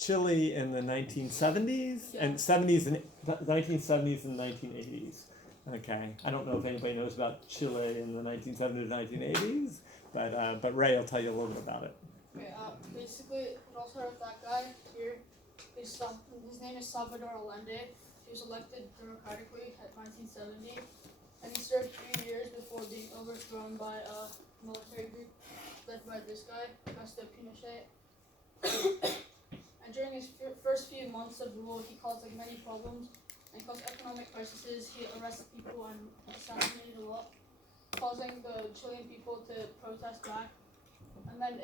Chile in the 1970s and 1970s and 1980s. Okay, I don't know if anybody knows about Chile in the 1970s, 1980s, but Ray will tell you a little bit about it. Okay, basically, it all started with that guy here. His name is Salvador Allende. He was elected democratically at 1970, and he served 3 years before being overthrown by a military group led by this guy, Pinochet. And during his first few months of rule, he caused many problems and caused economic crises. He arrested people and assassinated a lot, causing the Chilean people to protest back. And then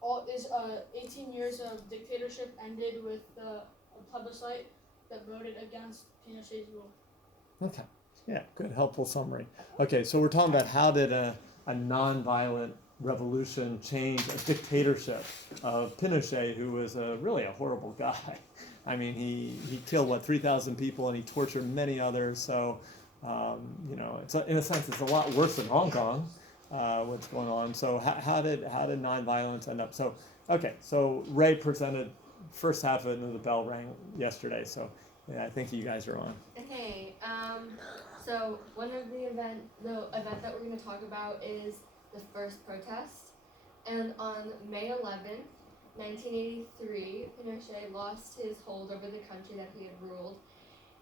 all his 18 years of dictatorship ended with a plebiscite that voted against Pinochet's rule. Okay, yeah, good, helpful summary. Okay, so we're talking about how did a nonviolent revolution change a dictatorship of Pinochet, who was really a horrible guy. I mean, he killed 3,000 people and he tortured many others. So, it's in a sense it's a lot worse than Hong Kong. What's going on? So how did nonviolence end up? So okay, so Ray presented first half of it and the bell rang yesterday. So yeah, I think you guys are on. Okay. So one of the event that we're going to talk about is the first protest, and on May 11th, 1983, Pinochet lost his hold over the country that he had ruled,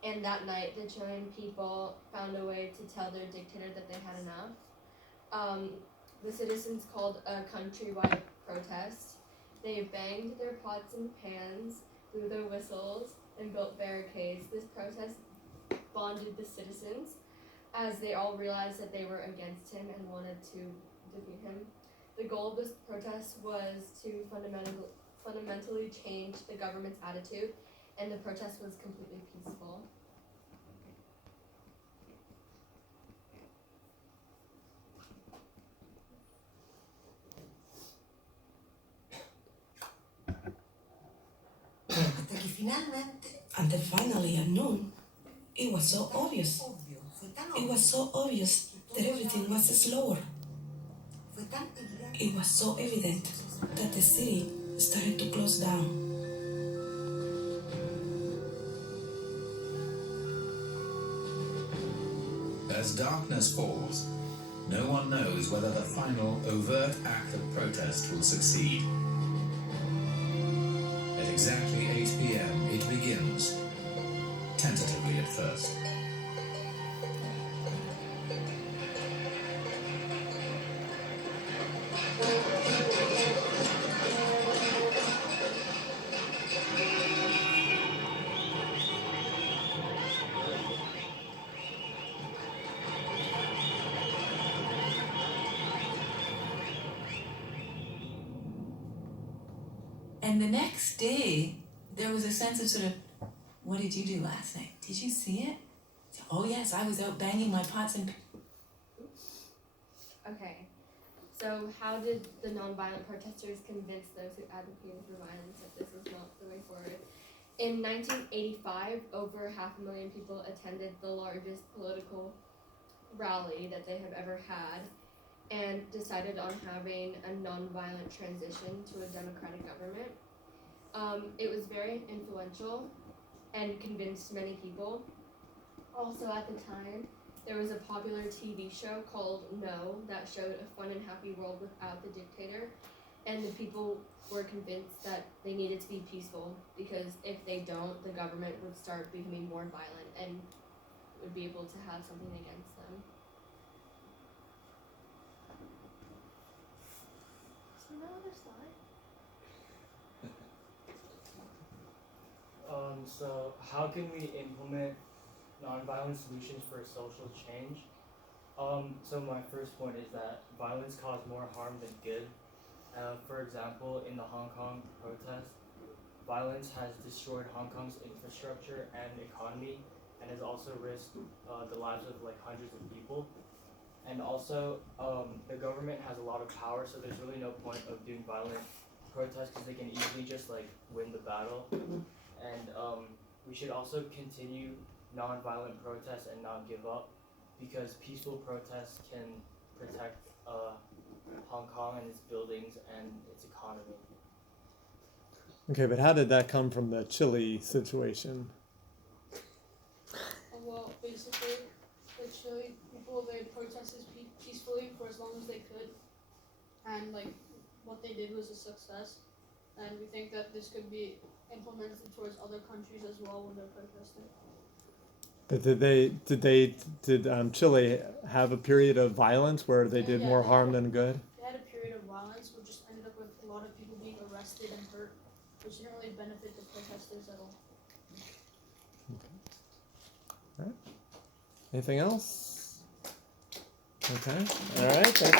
and that night the Chilean people found a way to tell their dictator that they had enough. The citizens called a countrywide protest. They banged their pots and pans, blew their whistles, and built barricades. This protest bonded the citizens, as they all realized that they were against him and wanted to defeat him. The goal of this protest was to fundamentally change the government's attitude, and the protest was completely peaceful. Until finally at noon, it was so obvious. It was so obvious that everything was slower. It was so evident that the city started to close down. As darkness falls, no one knows whether the final overt act of protest will succeed. At exactly 8 p.m. it begins, tentatively at first. And the next day, there was a sense of sort of, what did you do last night? Did you see it? Oh yes, I was out banging my pots and... Okay, so how did the nonviolent protesters convince those who advocated for violence that this was not the way forward? In 1985, over 500,000 people attended the largest political rally that they have ever had, and decided on having a nonviolent transition to a democratic government. It was very influential and convinced many people. Also at the time, there was a popular TV show called No that showed a fun and happy world without the dictator, and the people were convinced that they needed to be peaceful, because if they don't, the government would start becoming more violent and would be able to have something against them. So how can we implement nonviolent solutions for social change? So my first point is that violence caused more harm than good. For example, in the Hong Kong protest, violence has destroyed Hong Kong's infrastructure and economy, and has also risked the lives of hundreds of people. And also, the government has a lot of power, so there's really no point of doing violent protests because they can easily just win the battle. And we should also continue non-violent protests and not give up, because peaceful protests can protect Hong Kong and its buildings and its economy. Okay, but how did that come from the Chile situation? Well, basically, the Chile people, they protested peacefully for as long as they could, and like what they did was a success, and we think that this could be implemented towards other countries as well when they're protesting. But did Chile have a period of violence where they did Yeah, more they harm had- than good? They had a period of violence, which just ended up with a lot of people being arrested and hurt, which didn't really benefit the protesters at all. Anything else? Okay. All right. Thank